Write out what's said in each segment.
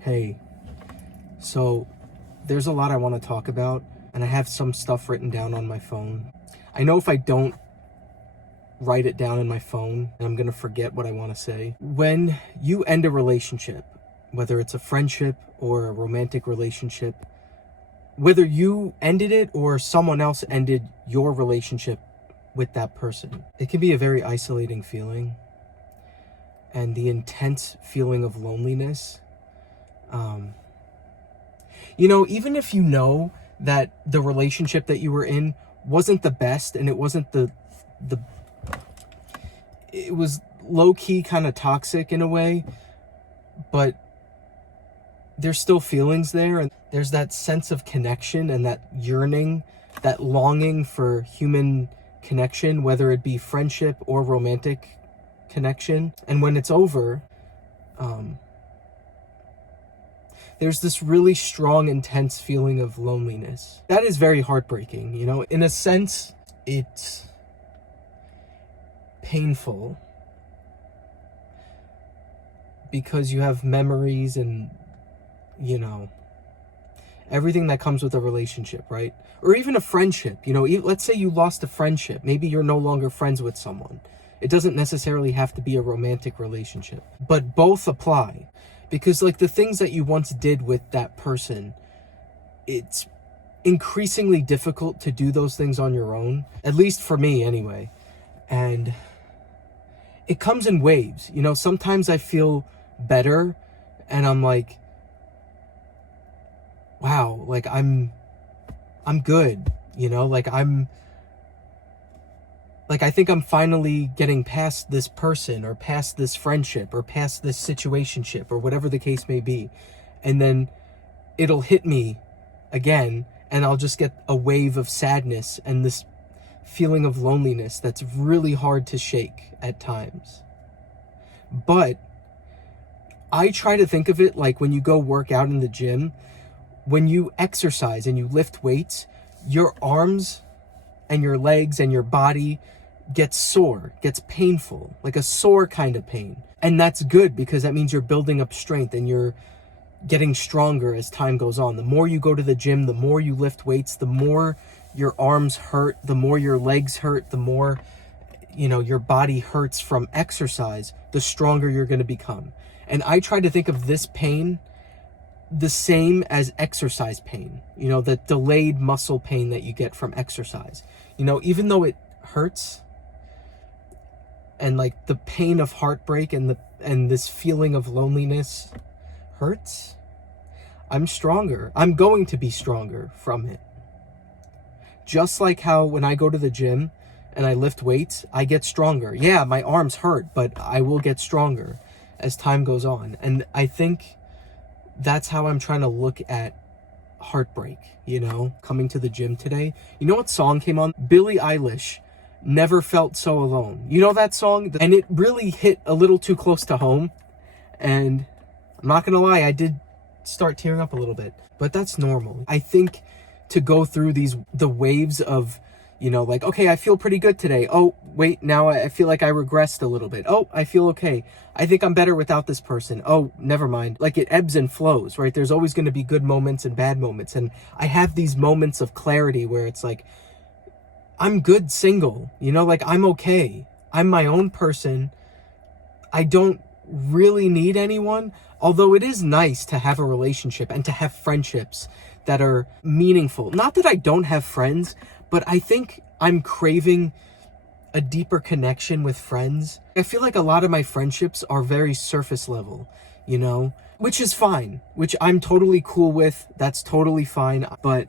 Hey, so there's a lot I want to talk about, and I have some stuff written down on my phone. I know if I don't write it down in my phone, I'm going to forget what I want to say. When you end a relationship, whether it's a friendship or a romantic relationship, whether you ended it or someone else ended your relationship with that person, it can be a very isolating feeling. And the intense feeling of loneliness, even if you know that the relationship that you were in wasn't the best and it wasn't it was low-key kind of toxic in a way, but there's still feelings there, and there's that sense of connection and that yearning, that longing for human connection, whether it be friendship or romantic connection. And when it's over, there's this really strong, intense feeling of loneliness. That is very heartbreaking, In a sense, it's painful because you have memories and, everything that comes with a relationship, right? Or even a friendship, let's say you lost a friendship. Maybe you're no longer friends with someone. It doesn't necessarily have to be a romantic relationship, but both apply. Because the things that you once did with that person, it's increasingly difficult to do those things on your own, at least for me anyway. And it comes in waves. Sometimes I feel better and I'm like, wow, I'm good, I think I'm finally getting past this person or past this friendship or past this situationship or whatever the case may be. And then it'll hit me again and I'll just get a wave of sadness and this feeling of loneliness that's really hard to shake at times. But I try to think of it like when you go work out in the gym, when you exercise and you lift weights, your arms and your legs and your body gets sore, gets painful, like a sore kind of pain. And that's good because that means you're building up strength and you're getting stronger as time goes on. The more you go to the gym, the more you lift weights, the more your arms hurt, the more your legs hurt, the more, your body hurts from exercise, the stronger you're going to become. And I try to think of this pain the same as exercise pain, the delayed muscle pain that you get from exercise. Even though it hurts, and the pain of heartbreak and this feeling of loneliness hurts, I'm stronger. I'm going to be stronger from it. Just like how when I go to the gym and I lift weights, I get stronger. Yeah, my arms hurt, but I will get stronger as time goes on. And I think that's how I'm trying to look at heartbreak, coming to the gym today. You know what song came on? Billie Eilish, Never Felt So Alone. You know that song? And it really hit a little too close to home. And I'm not gonna lie, I did start tearing up a little bit, but that's normal. I think to go through the waves of, okay, I feel pretty good today. Oh, wait, now I feel like I regressed a little bit. Oh, I feel okay. I think I'm better without this person. Oh, never mind. It ebbs and flows, right? There's always going to be good moments and bad moments. And I have these moments of clarity where it's I'm good single, I'm okay. I'm my own person. I don't really need anyone, although it is nice to have a relationship and to have friendships that are meaningful. Not that I don't have friends, but I think I'm craving a deeper connection with friends. I feel like a lot of my friendships are very surface level, which is fine, which I'm totally cool with. That's totally fine. But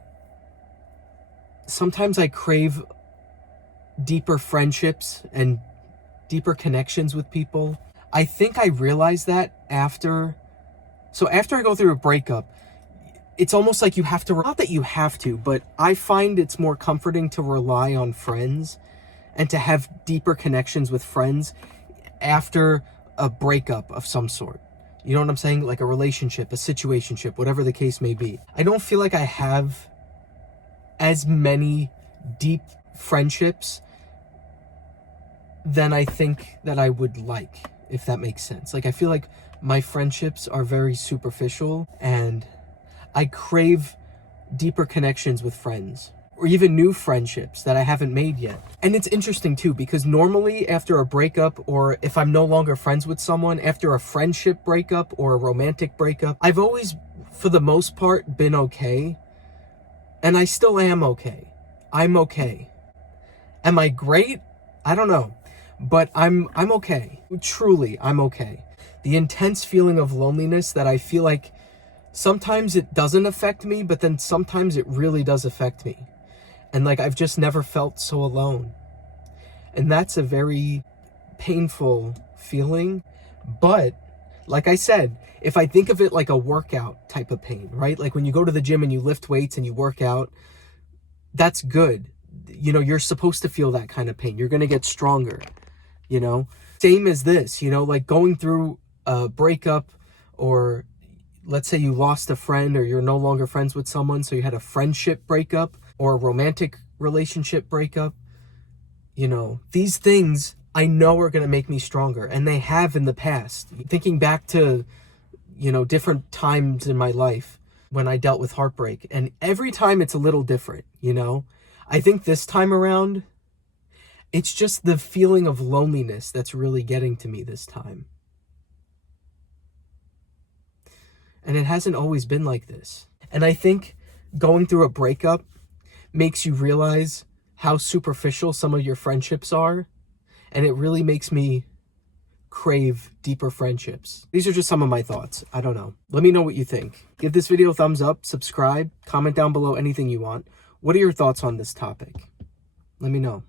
sometimes I crave deeper friendships and deeper connections with people. I think I realized that after I go through a breakup, it's almost like you have to, not that you have to, but I find it's more comforting to rely on friends and to have deeper connections with friends after a breakup of some sort. You know what I'm saying? Like a relationship, a situationship, whatever the case may be. I don't feel like I have as many deep friendships than I think that I would like, if that makes sense. I feel like My friendships are very superficial, and I crave deeper connections with friends, or even new friendships that I haven't made yet. And it's interesting too, because normally after a breakup, or if I'm no longer friends with someone, after a friendship breakup or a romantic breakup, I've always, for the most part, been okay. And I still am okay. I'm okay. Am I great? I don't know. But I'm okay. Truly, I'm okay. The intense feeling of loneliness that I feel like sometimes it doesn't affect me, but then sometimes it really does affect me. And like, I've just never felt so alone. And that's a very painful feeling. But like I said, if I think of it like a workout type of pain, right? Like when you go to the gym and you lift weights and you work out, that's good. You know, you're supposed to feel that kind of pain. You're going to get stronger, you know? Same as this, you know, like going through a breakup, or let's say you lost a friend, or you're no longer friends with someone, so you had a friendship breakup or a romantic relationship breakup. You know, these things I know are going to make me stronger, and they have in the past. Thinking back to, you know, different times in my life when I dealt with heartbreak, and every time it's a little different, you know? I think this time around, it's just the feeling of loneliness that's really getting to me this time. And it hasn't always been like this. And I think going through a breakup makes you realize how superficial some of your friendships are. And it really makes me crave deeper friendships. These are just some of my thoughts. I don't know. Let me know what you think. Give this video a thumbs up, subscribe, comment down below anything you want. What are your thoughts on this topic? Let me know.